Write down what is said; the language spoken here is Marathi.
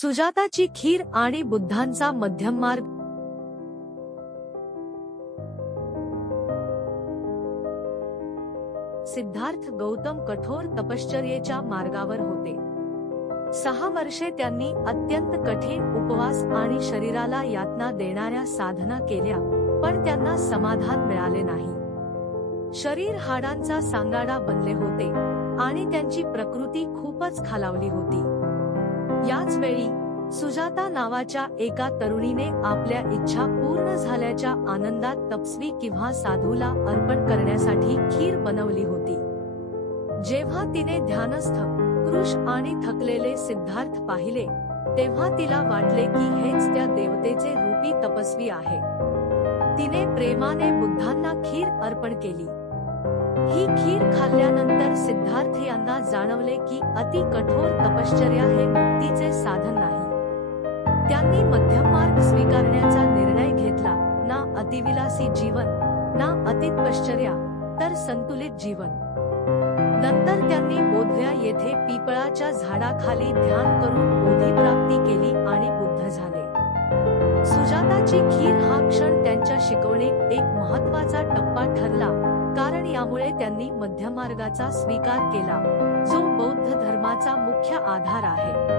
सुजाताची खीर आणि बुद्धांचा मध्यम मार्ग सिद्धार्थ गौतम कठोर तपश्चर्येच्या मार्गावर होते. सहा वर्षे त्यांनी अत्यंत कठीण उपवास आणि शरीराला यातना देणाऱ्या साधना केल्या पण त्यांना समाधान मिळाले नाही. शरीर हाडांचा सांगाडा बनले होते आणि त्यांची प्रकृती खूपच खालावली होती. याच वेळी सुजाता नावाच्या एका तरुणीने आपल्या इच्छा पूर्ण झाल्याच्या आनंदात तपस्वी किंवा साधूला अर्पण करण्यासाठी खीर बनवली होती. जेव्हा तिने ध्यानस्थ कृश आणि थकलेले सिद्धार्थ पाहिले तेव्हा तिला वाटले की हेच त्या देवतेचे रूपी तपस्वी आहे. तिने प्रेमाने बुद्धांना खीर अर्पण केली. ही खीर खाल्ल्यानंतर सिद्धार्थ यांना जाणवले की अति कठोर तपश्चर्या हे मुक्तीचे साधन नाही. त्यांनी मध्यम मार्ग स्वीकारण्याचा निर्णय घेतला ना अतिविलासी जीवन ना अतितपश्चर्या तर संतुलित जीवन. नंतर त्यांनी बोधव्या येथे पिपळाच्या झाडाखाली ध्यान करून बोधी प्राप्ती केली आणि बुद्ध झाले. सुजाताची खीर कारण यामुळे त्यांनी मध्यमार्गाचा स्वीकार केला. जो बौद्ध धर्माचा मुख्य आधार आहे.